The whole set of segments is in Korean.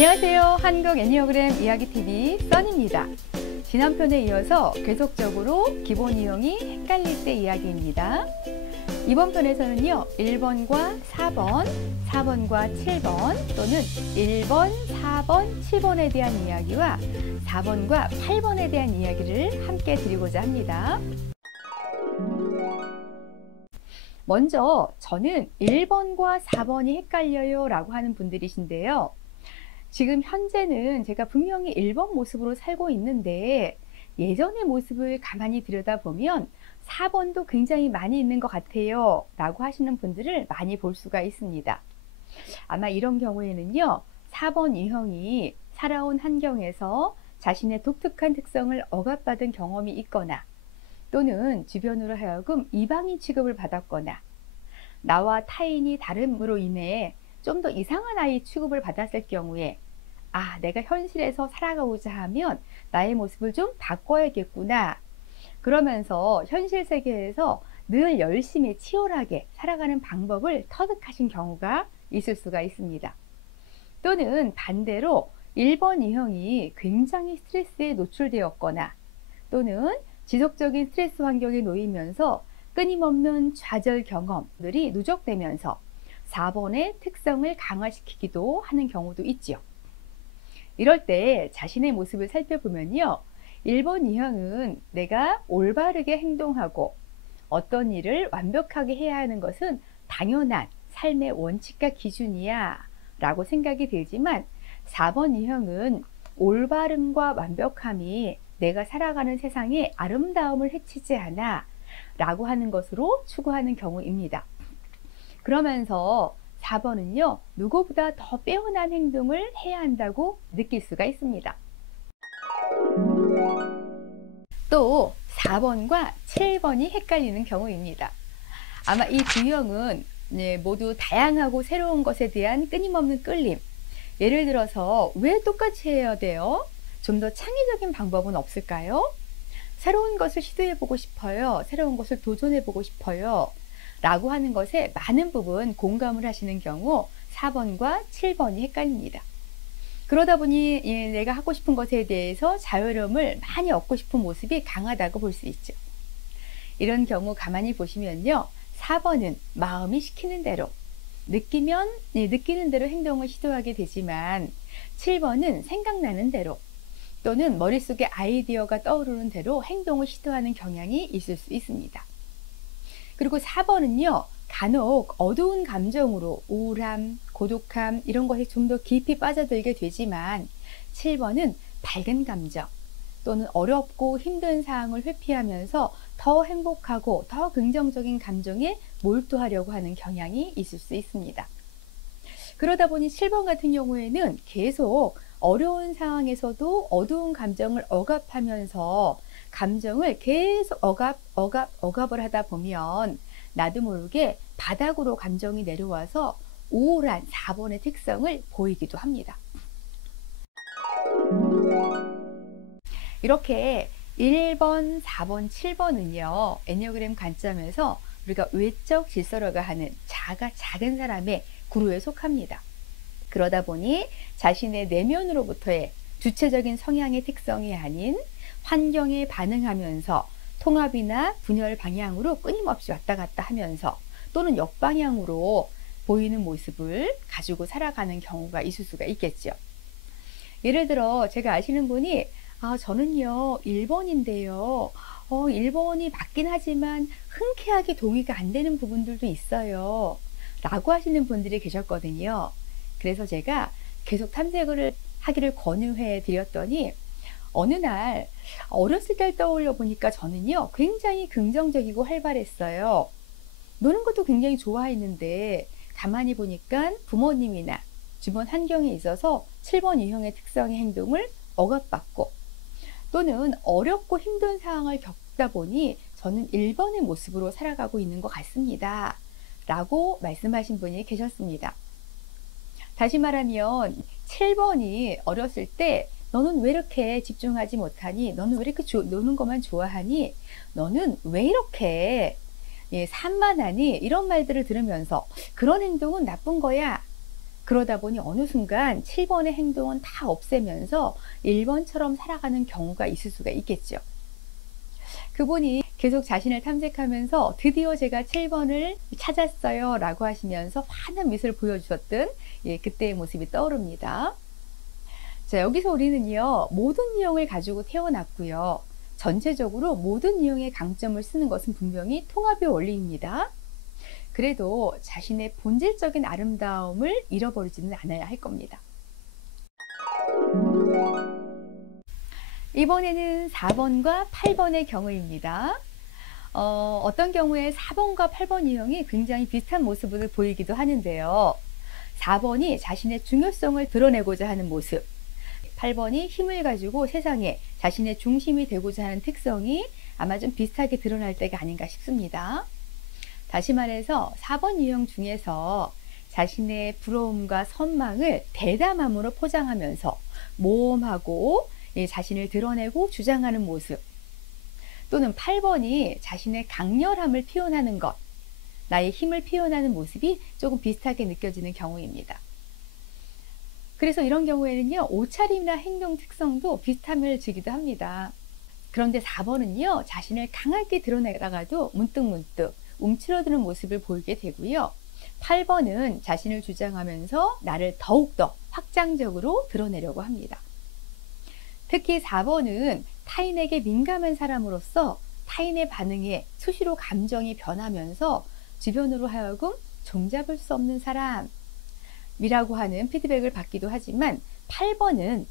안녕하세요. 한국 애니어그램 이야기TV 써니입니다. 지난 편에 이어서 계속적으로 기본 유형이 헷갈릴 때 이야기입니다. 이번 편에서는요, 1번과 4번, 4번과 7번 또는 1번, 4번, 7번에 대한 이야기와 4번과 8번에 대한 이야기를 함께 드리고자 합니다. 먼저 저는 1번과 4번이 헷갈려요 라고 하는 분들이신데요. 지금 현재는 제가 분명히 1번 모습으로 살고 있는데 예전의 모습을 가만히 들여다보면 4번도 굉장히 많이 있는 것 같아요 라고 하시는 분들을 많이 볼 수가 있습니다. 아마 이런 경우에는요, 4번 유형이 살아온 환경에서 자신의 독특한 특성을 억압받은 경험이 있거나 또는 주변으로 하여금 이방인 취급을 받았거나 나와 타인이 다름으로 인해 좀 더 이상한 아이 취급을 받았을 경우에 내가 현실에서 살아가고자 하면 나의 모습을 좀 바꿔야겠구나 그러면서 현실 세계에서 늘 열심히 치열하게 살아가는 방법을 터득하신 경우가 있을 수가 있습니다. 또는 반대로 1번 유형이 굉장히 스트레스에 노출되었거나 또는 지속적인 스트레스 환경에 놓이면서 끊임없는 좌절 경험들이 누적되면서 4번의 특성을 강화시키기도 하는 경우도 있죠. 이럴 때 자신의 모습을 살펴보면요, 1번 유형은 내가 올바르게 행동하고 어떤 일을 완벽하게 해야 하는 것은 당연한 삶의 원칙과 기준이야 라고 생각이 들지만 4번 유형은 올바름과 완벽함이 내가 살아가는 세상의 아름다움을 해치지 않아 라고 하는 것으로 추구하는 경우입니다. 그러면서 4번은요, 누구보다 더 빼어난 행동을 해야 한다고 느낄 수가 있습니다. 또 4번과 7번이 헷갈리는 경우입니다. 아마 이 두 유형은 모두 다양하고 새로운 것에 대한 끊임없는 끌림, 예를 들어서 왜 똑같이 해야 돼요? 좀 더 창의적인 방법은 없을까요? 새로운 것을 시도해보고 싶어요. 새로운 것을 도전해보고 싶어요. 라고 하는 것에 많은 부분 공감을 하시는 경우 4번과 7번이 헷갈립니다. 그러다 보니 내가 하고 싶은 것에 대해서 자유로움을 많이 얻고 싶은 모습이 강하다고 볼 수 있죠. 이런 경우 가만히 보시면요, 4번은 마음이 시키는 대로 느끼면 느끼는 대로 행동을 시도하게 되지만 7번은 생각나는 대로 또는 머릿속에 아이디어가 떠오르는 대로 행동을 시도하는 경향이 있을 수 있습니다. 그리고 4번은요, 간혹 어두운 감정으로 우울함, 고독함 이런 것에 좀 더 깊이 빠져들게 되지만 7번은 밝은 감정 또는 어렵고 힘든 상황을 회피하면서 더 행복하고 더 긍정적인 감정에 몰두하려고 하는 경향이 있을 수 있습니다. 그러다 보니 7번 같은 경우에는 계속 어려운 상황에서도 어두운 감정을 억압하면서 감정을 계속 억압을 하다 보면 나도 모르게 바닥으로 감정이 내려와서 우울한 4번의 특성을 보이기도 합니다. 이렇게 1번, 4번, 7번은요, 애니어그램 관점에서 우리가 외적 질서라고 하는 작은 사람의 그룹에 속합니다. 그러다 보니 자신의 내면으로부터의 주체적인 성향의 특성이 아닌 환경에 반응하면서 통합이나 분열 방향으로 끊임없이 왔다 갔다 하면서 또는 역방향으로 보이는 모습을 가지고 살아가는 경우가 있을 수가 있겠죠. 예를 들어 제가 아시는 분이 저는요 1번인데요 1번이 맞긴 하지만 흔쾌하게 동의가 안 되는 부분들도 있어요 라고 하시는 분들이 계셨거든요. 그래서 제가 계속 탐색을 하기를 권유해 드렸더니 어느 날 어렸을 때를 떠올려 보니까 저는요 굉장히 긍정적이고 활발했어요. 노는 것도 굉장히 좋아했는데 가만히 보니까 부모님이나 주변 환경에 있어서 7번 유형의 특성의 행동을 억압받고 또는 어렵고 힘든 상황을 겪다 보니 저는 1번의 모습으로 살아가고 있는 것 같습니다 라고 말씀하신 분이 계셨습니다. 다시 말하면 7번이 어렸을 때 너는 왜 이렇게 집중하지 못하니? 너는 왜 이렇게 노는 것만 좋아하니? 너는 왜 이렇게 산만하니? 이런 말들을 들으면서 그런 행동은 나쁜 거야. 그러다 보니 어느 순간 7번의 행동은 다 없애면서 1번처럼 살아가는 경우가 있을 수가 있겠죠. 그분이 계속 자신을 탐색하면서 드디어 제가 7번을 찾았어요 라고 하시면서 환한 미소를 보여주셨던 그때의 모습이 떠오릅니다. 자, 여기서 우리는요, 모든 유형을 가지고 태어났고요. 전체적으로 모든 유형의 강점을 쓰는 것은 분명히 통합의 원리입니다. 그래도 자신의 본질적인 아름다움을 잃어버리지는 않아야 할 겁니다. 이번에는 4번과 8번의 경우입니다. 어떤 경우에 4번과 8번 유형이 굉장히 비슷한 모습을 보이기도 하는데요. 4번이 자신의 중요성을 드러내고자 하는 모습, 8번이 힘을 가지고 세상에 자신의 중심이 되고자 하는 특성이 아마 좀 비슷하게 드러날 때가 아닌가 싶습니다. 다시 말해서 4번 유형 중에서 자신의 부러움과 선망을 대담함으로 포장하면서 모험하고 자신을 드러내고 주장하는 모습, 또는 8번이 자신의 강렬함을 표현하는 것, 나의 힘을 표현하는 모습이 조금 비슷하게 느껴지는 경우입니다. 그래서 이런 경우에는요, 옷차림이나 행동 특성도 비슷함을 주기도 합니다. 그런데 4번은요, 자신을 강하게 드러내다가도 문득문득 움츠러드는 모습을 보이게 되고요. 8번은 자신을 주장하면서 나를 더욱더 확장적으로 드러내려고 합니다. 특히 4번은 타인에게 민감한 사람으로서 타인의 반응에 수시로 감정이 변하면서 주변으로 하여금 종잡을 수 없는 사람이라고 하는 피드백을 받기도 하지만 8번은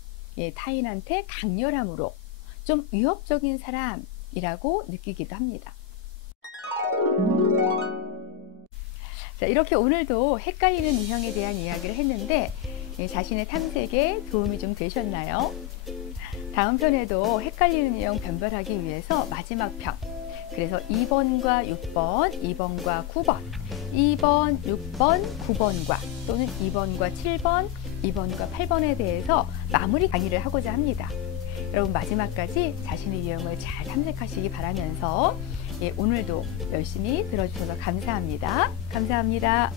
타인한테 강렬함으로 좀 위협적인 사람이라고 느끼기도 합니다. 자, 이렇게 오늘도 헷갈리는 유형에 대한 이야기를 했는데 자신의 탐색에 도움이 좀 되셨나요? 다음 편에도 헷갈리는 유형 변별하기 위해서 마지막 편, 그래서 2번과 6번, 2번과 9번, 2번, 6번, 9번과 또는 2번과 7번, 2번과 8번에 대해서 마무리 강의를 하고자 합니다. 여러분 마지막까지 자신의 유형을 잘 탐색하시기 바라면서 오늘도 열심히 들어주셔서 감사합니다. 감사합니다.